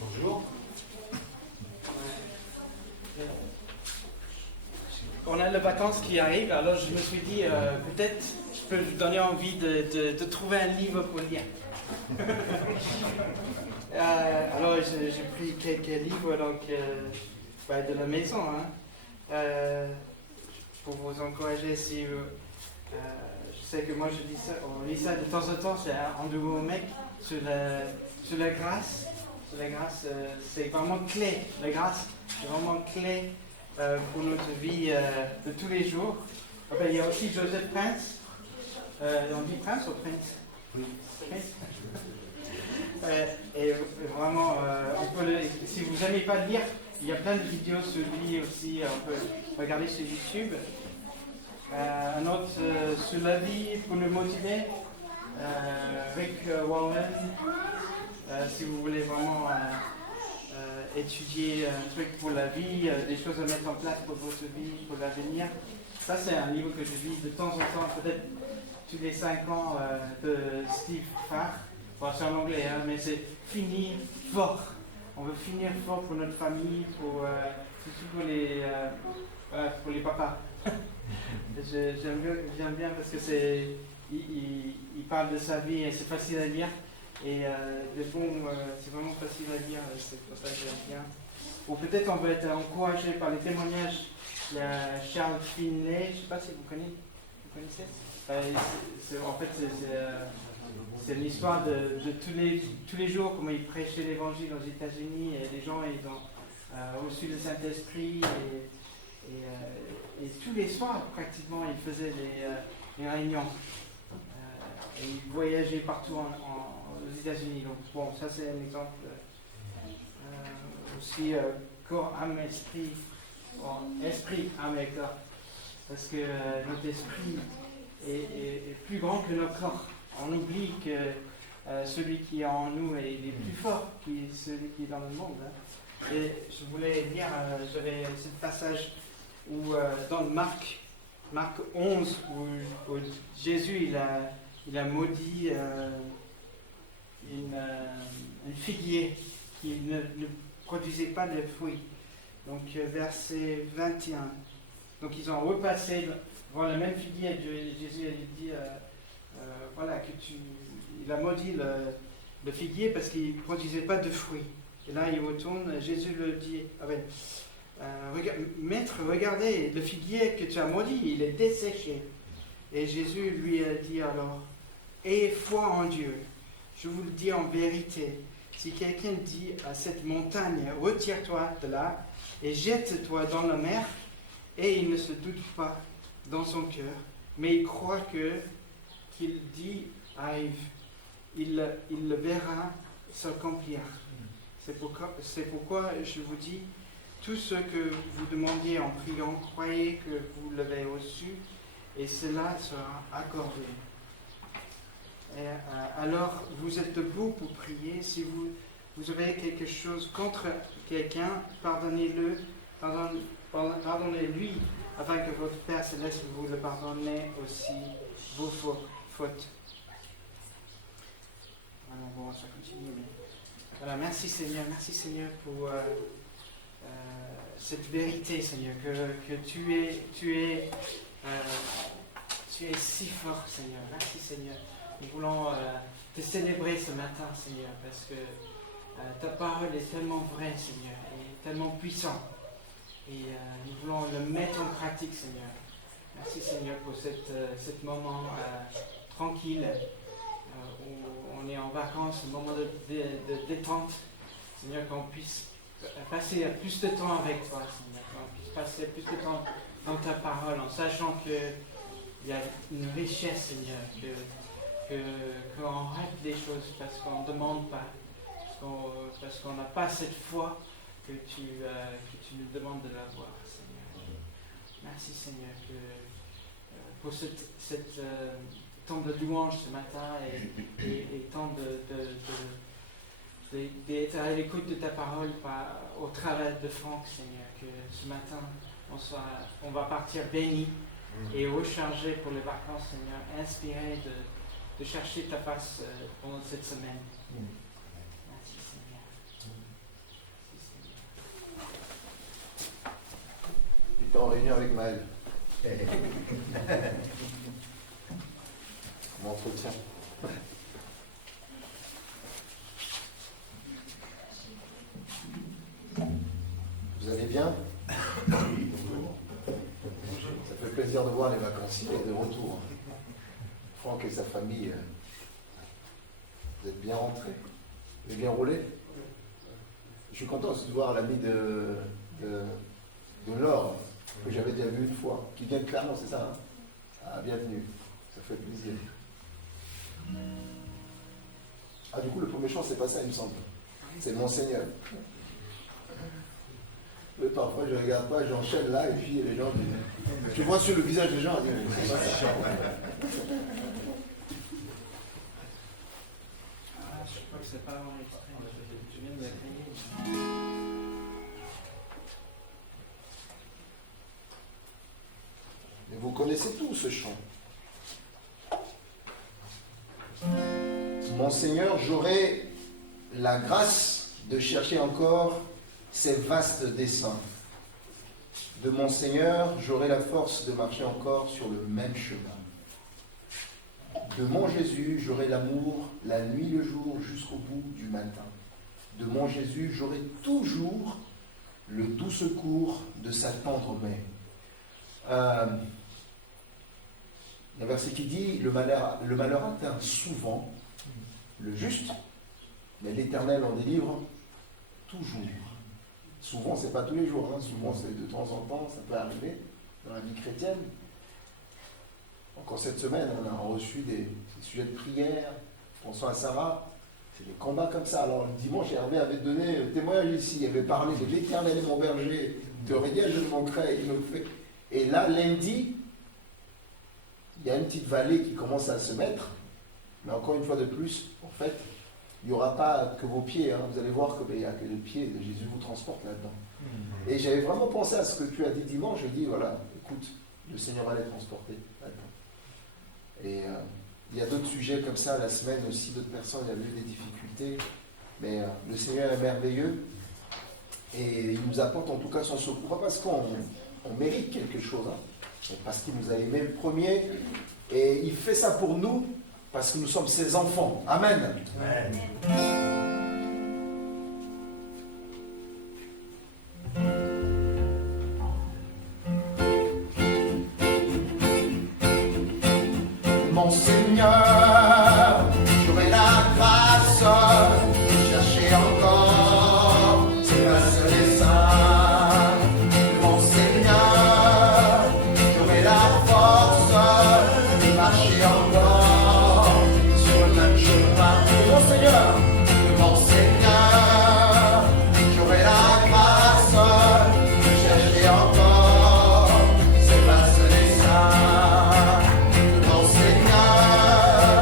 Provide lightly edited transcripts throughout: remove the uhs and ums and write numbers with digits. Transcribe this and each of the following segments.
Bonjour. On a les vacances qui arrivent, alors je me suis dit, peut-être je peux vous donner envie de trouver un livre pour lire. Alors j'ai pris quelques livres donc, de la maison, pour vous encourager si je sais que moi on lit ça de temps en temps, c'est un nouveau mec sur la grâce. Sur la grâce, c'est vraiment clé. La grâce, c'est vraiment clé pour notre vie de tous les jours. Enfin, il y a aussi Joseph Prince. On dit Prince ou Prince? Oui. Prince. Et vraiment, si vous n'aimez pas lire, il y a plein de vidéos sur lui aussi, on peut regarder sur YouTube. Un autre sur la vie pour nous motiver, Rick Warren, si vous voulez vraiment étudier un truc pour la vie, des choses à mettre en place pour votre vie, pour l'avenir. Ça, c'est un livre que je lis de temps en temps, peut-être tous les 5 ans, de Steve Farr. Bon, c'est en anglais, mais c'est finir fort. On veut finir fort pour notre famille, surtout pour les papas. J'aime bien parce que il parle de sa vie et c'est facile à lire. Et c'est vraiment facile à lire, c'est pour ça que j'aime bien. Ou peut-être on va être encouragé par les témoignages de Charles Finney, je ne sais pas si vous connaissez. En fait, c'est l'histoire de tous les jours, comment il prêchait l'évangile aux États-Unis et les gens ils ont reçu le Saint-Esprit et tous les soirs pratiquement il faisait des réunions. Et il voyageait partout aux États-Unis. Donc bon, ça c'est un exemple. Aussi corps, âme, esprit. Bon, esprit, âme et corps. Parce que notre esprit est plus grand que notre corps. On oublie que celui qui est en nous est plus fort que celui qui est dans le monde. Et je voulais lire, j'avais ce passage où dans Marc 11, où Jésus il a maudit un figuier qui ne produisait pas de fruits. Donc verset 21. Donc ils ont repassé devant le même figuier. Jésus a dit il a maudit le figuier parce qu'il ne produisait pas de fruits. Et là il retourne, Jésus le dit, Maître, regardez, le figuier que tu as maudit, il est desséché. Et Jésus lui a dit alors, ayez foi en Dieu. Je vous le dis en vérité, si quelqu'un dit à cette montagne, retire-toi de là et jette-toi dans la mer, et il ne se doute pas dans son cœur, mais il croit qu'il dit arrive, il le verra s'accomplir. C'est pourquoi je vous dis, tout ce que vous demandiez en priant, croyez que vous l'avez reçu, et cela sera accordé. Alors, vous êtes debout pour prier. Si vous avez quelque chose contre quelqu'un, pardonnez-lui, afin que votre Père Céleste vous le pardonne aussi vos fautes. Alors, bon, ça continue. Voilà, merci Seigneur pour cette vérité, Seigneur, que tu es si fort, Seigneur. Merci, Seigneur. Nous voulons te célébrer ce matin, Seigneur, parce que ta parole est tellement vraie, Seigneur, et tellement puissante. Et nous voulons le mettre en pratique, Seigneur. Merci, Seigneur, pour ce moment tranquille, où on est en vacances, un moment de détente. Seigneur, qu'on puisse passer plus de temps avec toi, Seigneur, qu'on puisse passer plus de temps dans ta parole, en sachant qu'il y a une richesse, Seigneur, qu'on rate des choses parce qu'on ne demande pas, parce qu'on n'a pas cette foi que tu nous demandes de l'avoir, Seigneur. Merci, Seigneur, pour cette temps de louange ce matin et temps d'être à l'écoute de ta parole au travers de Franck, Seigneur, que ce matin on va partir béni et rechargé pour les vacances, Seigneur, inspiré de chercher ta face pendant cette semaine. venir avec Maël. M'entretien. Vous allez bien? Ça fait plaisir de voir les vacanciers de retour. Franck et sa famille, vous êtes bien rentrés? Vous avez bien roulé? Je suis content aussi de voir l'ami de Laure, que j'avais déjà vu une fois, qui vient de Clermont, c'est ça, hein? Ah, bienvenue, ça fait plaisir. Ah, du coup, le premier chant, c'est pas ça, il me semble. C'est Monseigneur. Mais parfois, je ne regarde pas, j'enchaîne là, et puis les gens disent... Tu vois sur le visage des gens, ils disent, c'est pas ça. Ah, je crois que c'est pas enregistré. Je viens de l'essayer. Mais vous connaissez tout ce chant. Mon Seigneur, j'aurai la grâce de chercher encore ces vastes desseins. De mon Seigneur, j'aurai la force de marcher encore sur le même chemin. De mon Jésus, j'aurai l'amour, la nuit, le jour, jusqu'au bout du matin. De mon Jésus, j'aurai toujours le doux secours de sa tendre main. Il y a un verset qui dit, le malheur atteint souvent le juste, mais l'Éternel en délivre toujours. Souvent, ce n'est pas tous les jours, hein. Souvent c'est de temps en temps, ça peut arriver dans la vie chrétienne. Encore cette semaine, on a reçu des sujets de prière, pensons à Sarah, c'est des combats comme ça. Alors le dimanche, Hervé avait donné le témoignage ici, il avait parlé de l'Éternel est mon berger, de rien je ne manquerai, il me fait. Et là, lundi, il y a une petite vallée qui commence à se mettre, mais encore une fois de plus, en fait, il n'y aura pas que vos pieds, hein. Vous allez voir qu'il n'y a que les pieds de Jésus vous transporte là-dedans. Et j'avais vraiment pensé à ce que tu as dit dimanche, j'ai dit, voilà, écoute, le Seigneur va les transporter là-dedans. Et il y a d'autres sujets comme ça, la semaine aussi, d'autres personnes, il y a eu des difficultés, mais le Seigneur est merveilleux, et il nous apporte en tout cas son secours, pas parce qu'on mérite quelque chose, hein, mais parce qu'il nous a aimés le premier, et il fait ça pour nous, parce que nous sommes ses enfants. Amen. Amen. Mon Seigneur, j'aurai la grâce de chercher encore ces grâces des saints. Mon Seigneur, j'aurai la force de marcher encore. Mon Seigneur, j'aurai la grâce de chercher encore ces grâces des saints. Mon Seigneur,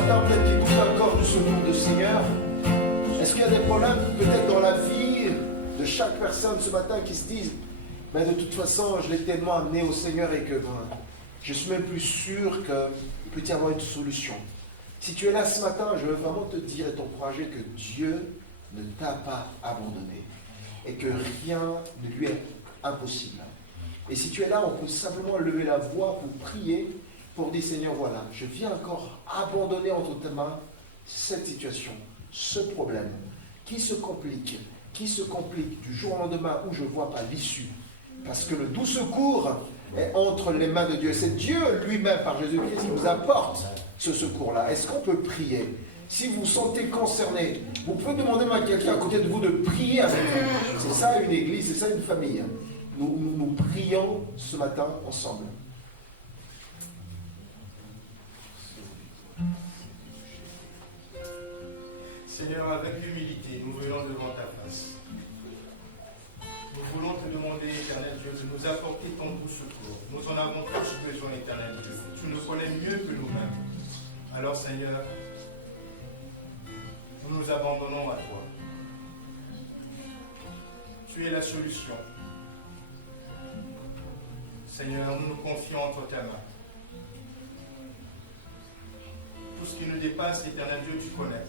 matin, peut-être qui écoutent encore du secours du Seigneur? Est-ce qu'il y a des problèmes peut-être dans la vie de chaque personne ce matin qui se disent, mais de toute façon, je l'ai tellement amené au Seigneur et que je suis même plus sûr qu'il peut y avoir une solution. Si tu es là ce matin, je veux vraiment te dire et t'encourager que Dieu ne t'a pas abandonné et que rien ne lui est impossible. Et si tu es là, on peut simplement lever la voix pour prier, pour dire Seigneur, voilà, je viens encore abandonner entre tes mains cette situation, ce problème qui se complique du jour au lendemain où je ne vois pas l'issue. Parce que le doux secours est entre les mains de Dieu. C'est Dieu lui-même, par Jésus-Christ, qui vous apporte ce secours-là. Est-ce qu'on peut prier? Si vous vous sentez concerné, vous pouvez demander à quelqu'un à côté de vous de prier avec vous. C'est ça une église, c'est ça une famille. Nous prions ce matin ensemble. Seigneur, avec humilité, nous venons devant ta face. Nous voulons te demander, éternel Dieu, de nous apporter ton doux secours. Nous en avons tous besoin, éternel Dieu. Tu nous connais mieux que nous-mêmes. Alors, Seigneur, nous nous abandonnons à toi. Tu es la solution. Seigneur, nous nous confions entre tes mains. Tout ce qui nous dépasse, éternel Dieu, tu connais.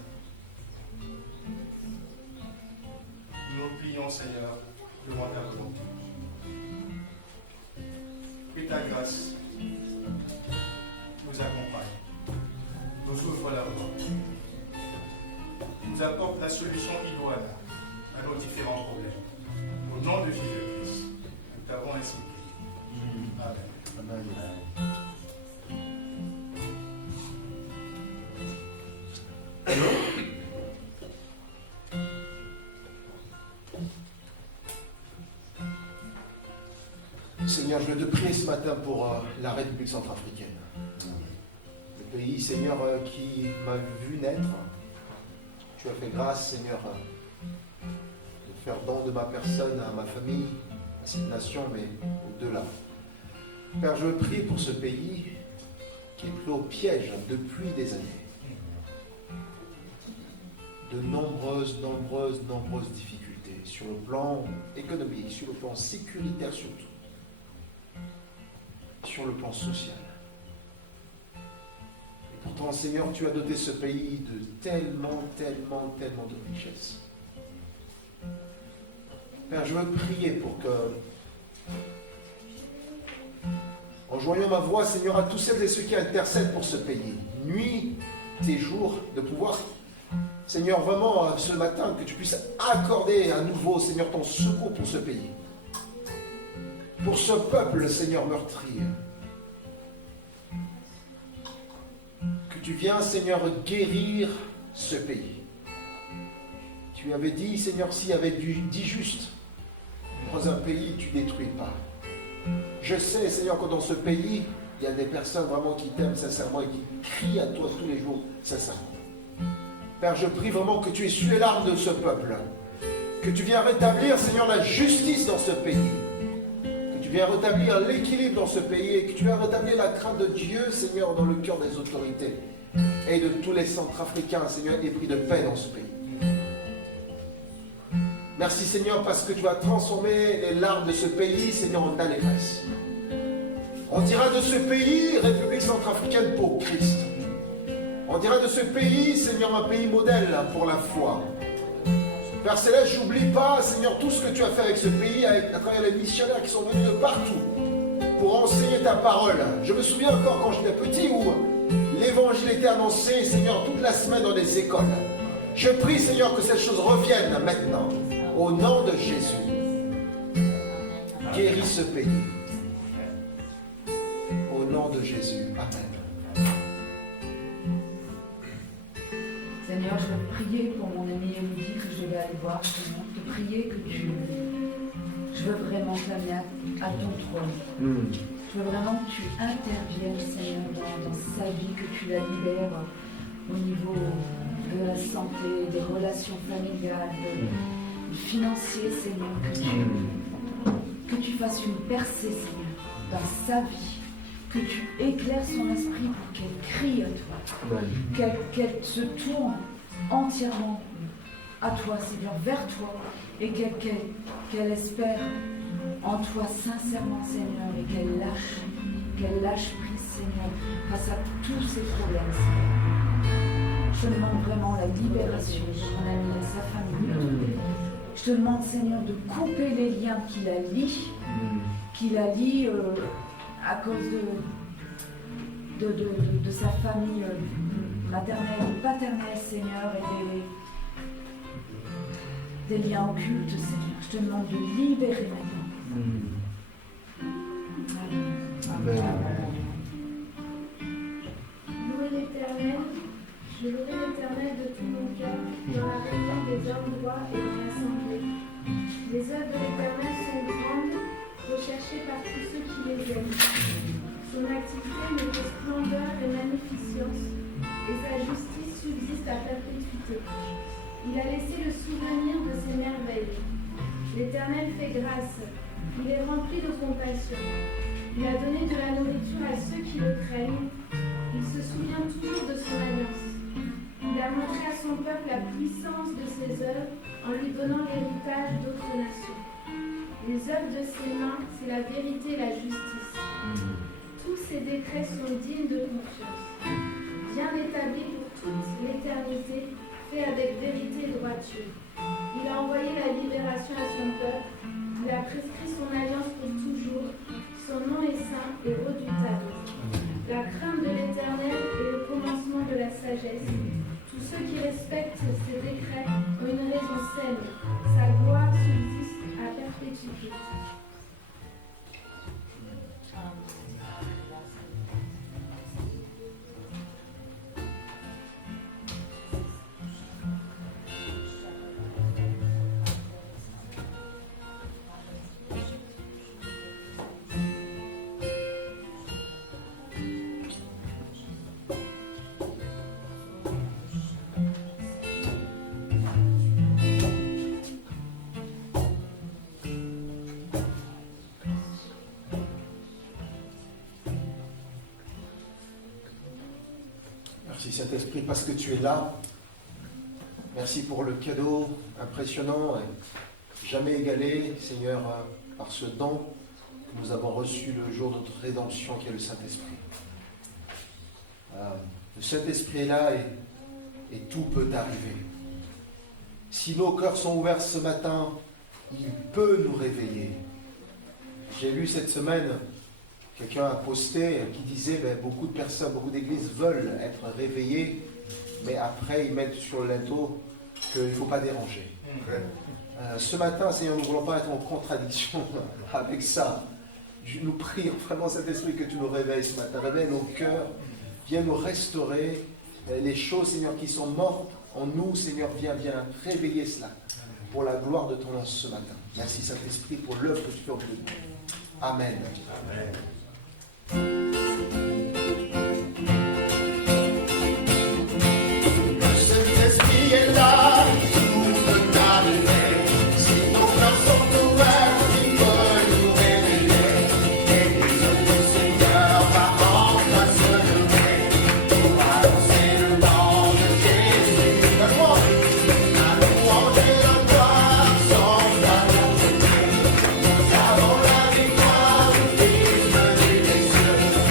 Nous nous plions, Seigneur, devant ta volonté. Que ta grâce nous accompagne, nous ouvre la voie, nous apporte la solution idoine à nos différents problèmes. Au nom de Jésus-Christ, nous t'avons ainsi prié. Amen. Amen. Seigneur, je veux te prier ce matin pour la République centrafricaine. Le pays, Seigneur, qui m'a vu naître. Tu as fait grâce, Seigneur, de faire don de ma personne à ma famille, à cette nation, mais au-delà. Père, je veux prier pour ce pays qui est pris au piège depuis des années. De nombreuses difficultés sur le plan économique, sur le plan sécuritaire surtout, sur le plan social. Et pourtant, Seigneur, tu as doté ce pays de tellement de richesses. Père, je veux prier pour que, en joignant ma voix, Seigneur, à tous celles et ceux qui intercèdent pour ce pays, nuit et jour, de pouvoir, Seigneur, vraiment ce matin, que tu puisses accorder à nouveau, Seigneur, ton secours pour ce pays. Pour ce peuple, Seigneur, meurtri. Que tu viens, Seigneur, guérir ce pays. Tu avais dit, Seigneur, s'il y avait du dit juste, dans un pays, tu ne détruis pas. Je sais, Seigneur, que dans ce pays, il y a des personnes vraiment qui t'aiment sincèrement et qui crient à toi tous les jours sincèrement. Père, je prie vraiment que tu essuies les larmes de ce peuple. Que tu viens rétablir, Seigneur, la justice dans ce pays. Que tu viens rétablir l'équilibre dans ce pays et que tu viens rétablir la crainte de Dieu, Seigneur, dans le cœur des autorités et de tous les Centrafricains, Seigneur, épris de paix dans ce pays. Merci, Seigneur, parce que tu vas transformer les larmes de ce pays, Seigneur, en allégresse. On dira de ce pays, République centrafricaine pour Christ. On dira de ce pays, Seigneur, un pays modèle pour la foi. Père Céleste, j'oublie pas, Seigneur, tout ce que tu as fait avec ce pays, à travers les missionnaires qui sont venus de partout pour enseigner ta parole. Je me souviens encore quand j'étais petit où l'évangile était annoncé, Seigneur, toute la semaine dans les écoles. Je prie, Seigneur, que cette chose revienne maintenant. Au nom de Jésus. Guéris ce pays. Au nom de Jésus. Amen. Seigneur, je veux prier pour mon ami Elodie que je vais aller voir, Seigneur. Te prier que je veux vraiment t'amener à ton trône. Je veux vraiment que tu interviennes, Seigneur, dans sa vie, que tu la libères au niveau de la santé, des relations familiales, financier, Seigneur, que tu fasses une percée, Seigneur, dans sa vie, que tu éclaires son esprit pour qu'elle crie à toi, qu'elle se tourne entièrement à toi, Seigneur, vers toi, et qu'elle espère en toi sincèrement, Seigneur, et qu'elle lâche prise, Seigneur, face à tous ces problèmes, Seigneur. Je te demande vraiment la libération de mon ami et sa famille. Je te demande, Seigneur, de couper les liens qui la lient à cause de sa famille maternelle ou paternelle, Seigneur, et des liens occultes, Seigneur. Je te demande de libérer maintenant. Amen. Louez l'Éternel, je louerai l'Éternel de tout mon cœur, dans la réunion des hommes droits et dans l'assemblée. Les œuvres de l'Éternel sont grandes, recherchées par tous ceux qui les aiment. Son activité met de splendeur et magnificence, et sa justice subsiste à perpétuité. Il a laissé le souvenir de ses merveilles. L'Éternel fait grâce, il est rempli de compassion. Il a donné de la nourriture à ceux qui le craignent. Il se souvient toujours de son alliance. Il a montré à son peuple la puissance de ses œuvres en lui donnant l'héritage d'autres nations. Les œuvres de ses mains, c'est la vérité et la justice. Tous ses décrets sont dignes de confiance. Bien établis pour toute l'éternité, fait avec vérité et droiture. Il a envoyé la libération à son peuple. Il a prescrit son alliance pour toujours. Son nom est saint et redoutable. La crainte de l'Éternel est le commencement de la sagesse. Tous ceux qui respectent ses décrets ont une raison saine. Sa gloire subsiste à perpétuité. Merci Saint-Esprit parce que tu es là. Merci pour le cadeau impressionnant et jamais égalé, Seigneur, par ce don que nous avons reçu le jour de notre rédemption qui est le Saint-Esprit. Le Saint-Esprit est là et tout peut arriver. Si nos cœurs sont ouverts ce matin, il peut nous réveiller. J'ai lu cette semaine, quelqu'un a posté qui disait beaucoup de personnes, beaucoup d'églises veulent être réveillées, mais après ils mettent sur le linteau qu'il ne faut pas déranger. Ce matin, Seigneur, nous ne voulons pas être en contradiction avec ça. Nous prions vraiment, Saint-Esprit, que tu nous réveilles ce matin. Réveille nos cœurs, viens nous restaurer les choses, Seigneur, qui sont mortes en nous. Seigneur, viens réveiller cela pour la gloire de ton nom ce matin. Merci, Saint-Esprit, pour l'œuvre que tu fais au milieu de nous. Amen. Amen. Le Saint-Esprit est là, tout peut arriver. Si nos cœurs sont ouverts, il peut nous réveiller. Et l'Esprit du Seigneur va enfin se lever pour annoncer le nom de Jésus. La louange et la gloire sont à nos côtés. Nous avons la victoire du Fils venu des cieux.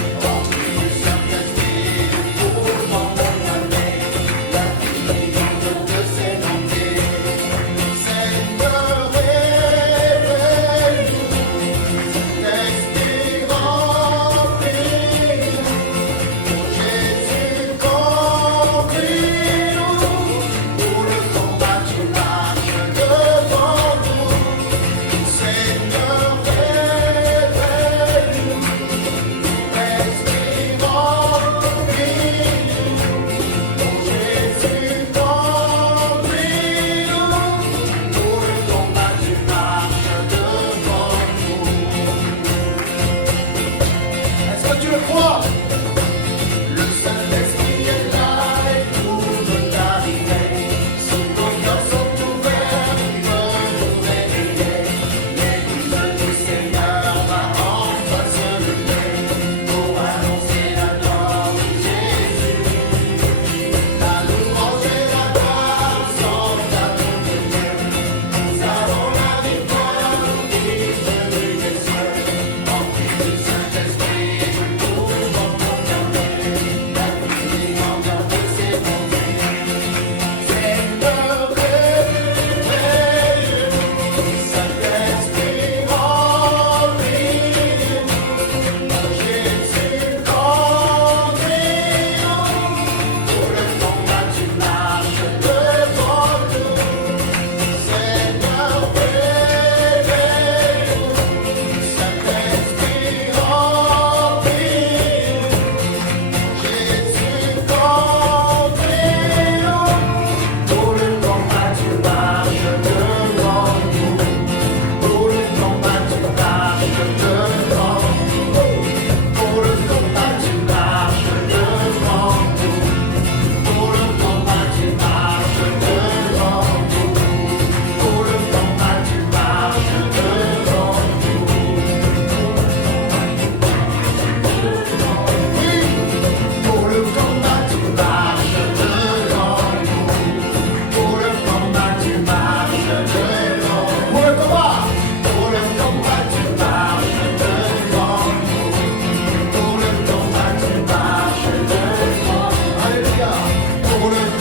Mon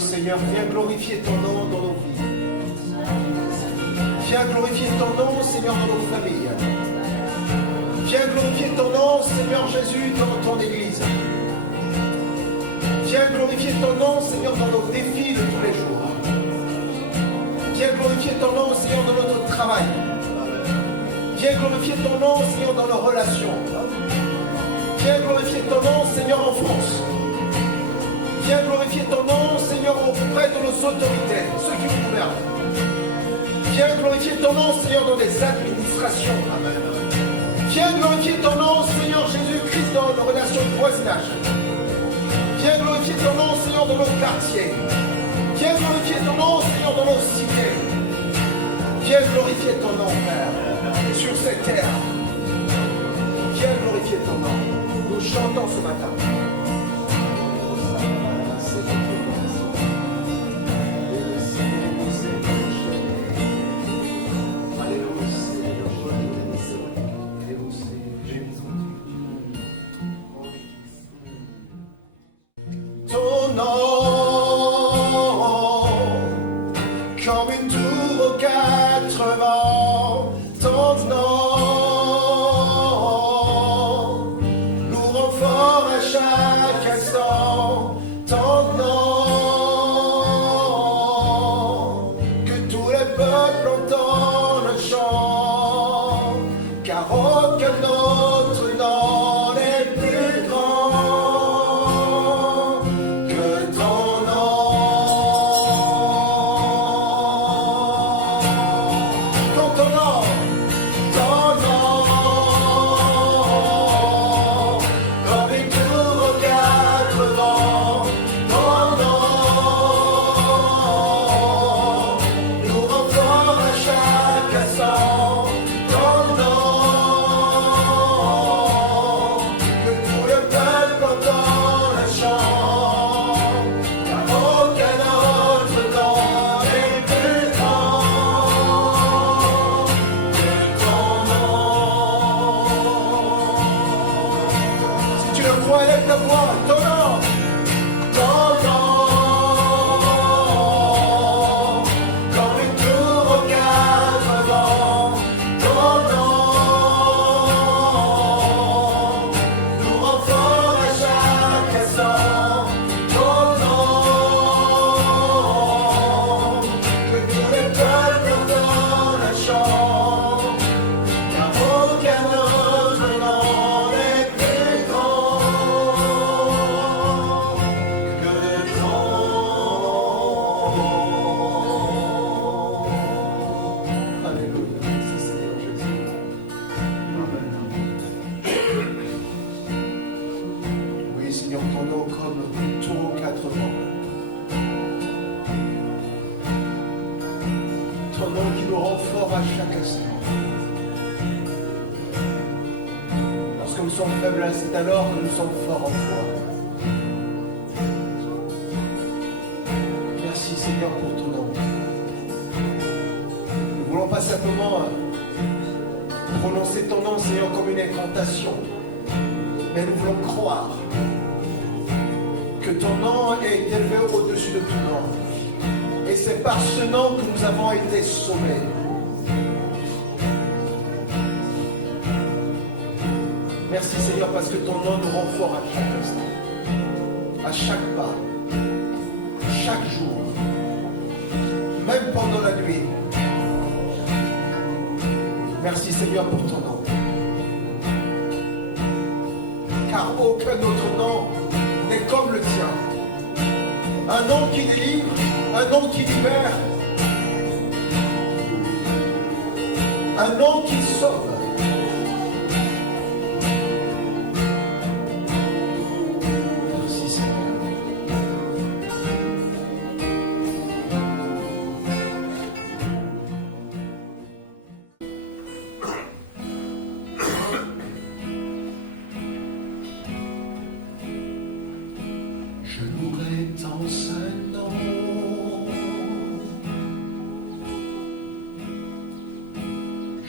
Seigneur, viens glorifier ton nom dans nos vies. Viens glorifier ton nom, Seigneur, dans nos familles. Viens glorifier ton nom, Seigneur Jésus, dans ton Église. Viens glorifier ton nom, Seigneur, dans nos défis de tous les jours. Viens glorifier ton nom, Seigneur, dans notre travail. Viens glorifier ton nom, Seigneur, dans nos relations. Viens glorifier ton nom, Seigneur, en France. Viens glorifier ton nom, Seigneur, auprès de nos autorités, ceux qui nous gouvernent. Viens glorifier ton nom, Seigneur, dans les administrations. Viens glorifier ton nom, Seigneur Jésus-Christ, dans nos relations de voisinage. Viens glorifier ton nom, Seigneur, dans nos quartiers. Viens glorifier ton nom, Seigneur, dans nos cités. Viens glorifier ton nom, Père, sur cette terre. Viens glorifier ton nom. Nous chantons ce matin. Ton nom, comme une tour aux 4 vents, ton nom nous rend fort à chaque instant, ton nom, que tous les peuples entendent le chant, car aucun autre nom n'est plus grand que ton nom. Ton nom, comme une tour aux 4 vents, ton nom nous rend fort à chaque instant, ton nom, que tout le peuple entend le chant, car aucun autre nom n'est plus grand que ton nom. Si tu le crois, lève ta voix, ton nom, comme une tour aux 4 vents, ton nom nous rend fort à chaque instant, ton nom, que tous les peuples entendent le chant, car aucun autre nom n'est plus grand que ton nom. Alléluia, merci Seigneur Jésus. Amen. Oui Seigneur, ton nom comme une tour aux 4 vents. Ton nom qui nous rend fort à chaque instant. Lorsque nous sommes faibles, c'est alors que nous sommes forts en toi. Merci Seigneur pour ton nom. Nous voulons pas simplement prononcer ton nom Seigneur comme une incantation, mais nous voulons croire que ton nom est élevé au-dessus de tout nom. Et c'est par ce nom que nous avons été sauvés. Merci Seigneur parce que ton nom nous rend fort à chaque instant, à chaque pas, chaque jour, même pendant la nuit. Merci Seigneur pour ton nom. Car aucun autre nom n'est comme le tien. Un nom qui délivre, un nom qui libère, un nom qui sauve. Merci Seigneur. Je louerai ton saint nom.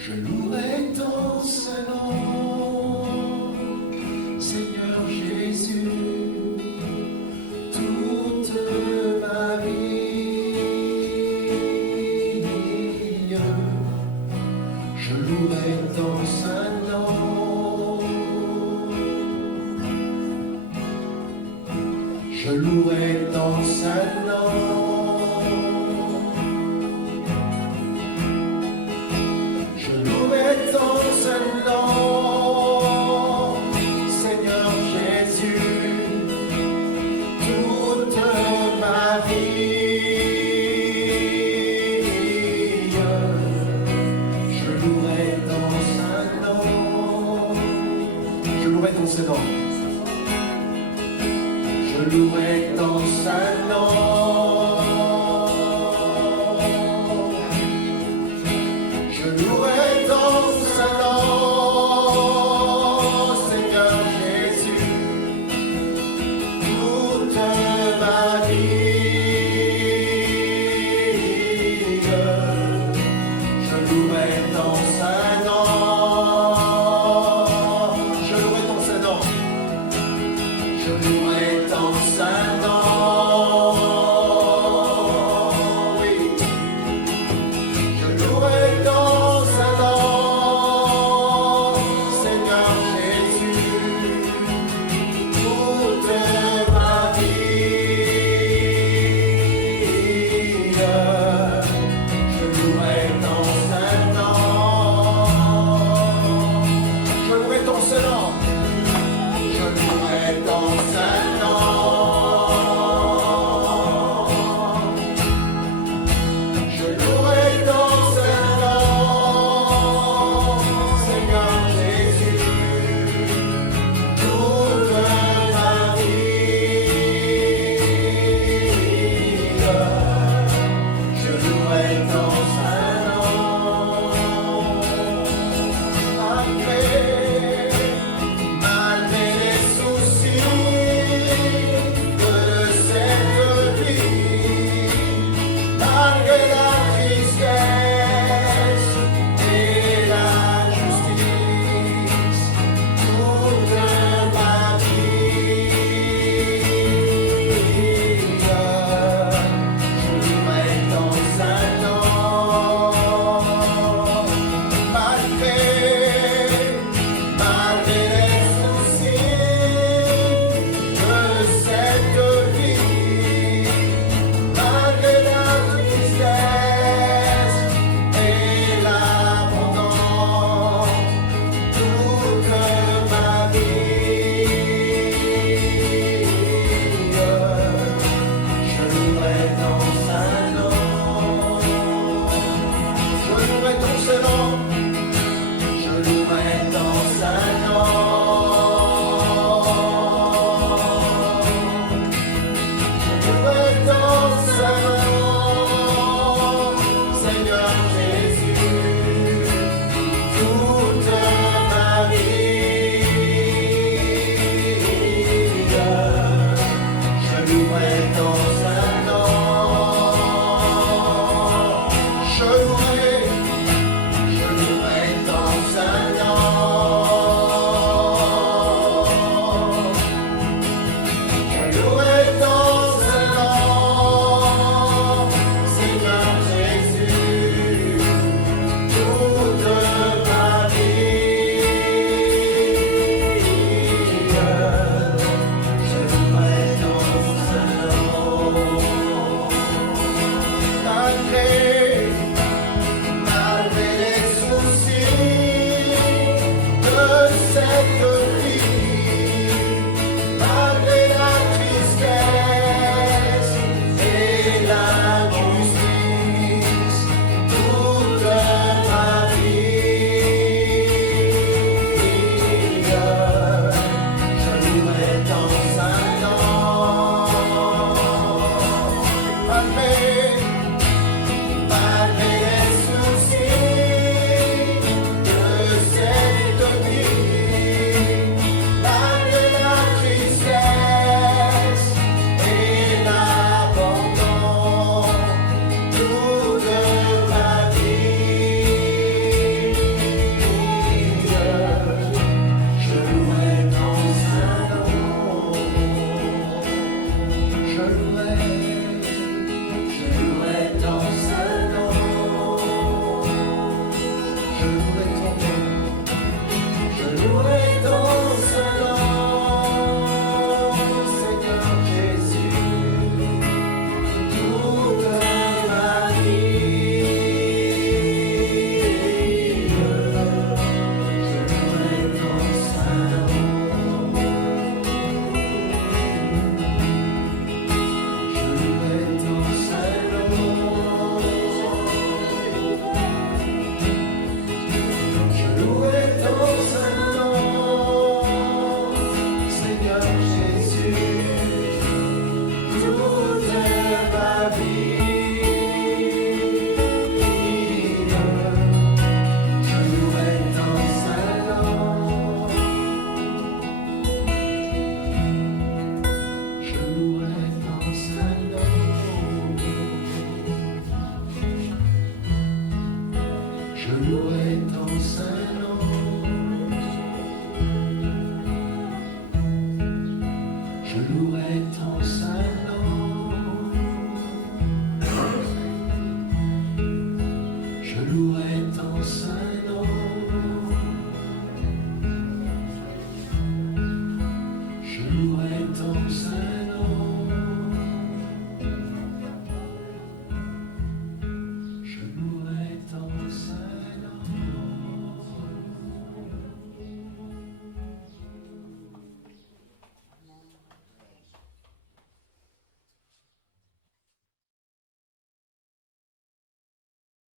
Je louerai ton saint nom, Seigneur Jésus, toute ma vie. Je louerai ton saint nom. Je louerai ton saint nom, Seigneur Jésus, toute ma vie. Je louerai ton saint nom. Je louerai ton saint nom. Je louerai ton saint nom. Je louerai ton saint nom, Seigneur Jésus, toute ma vie. Je louerai ton saint nom. Je louerai ton saint nom. Je louerai ton saint nom.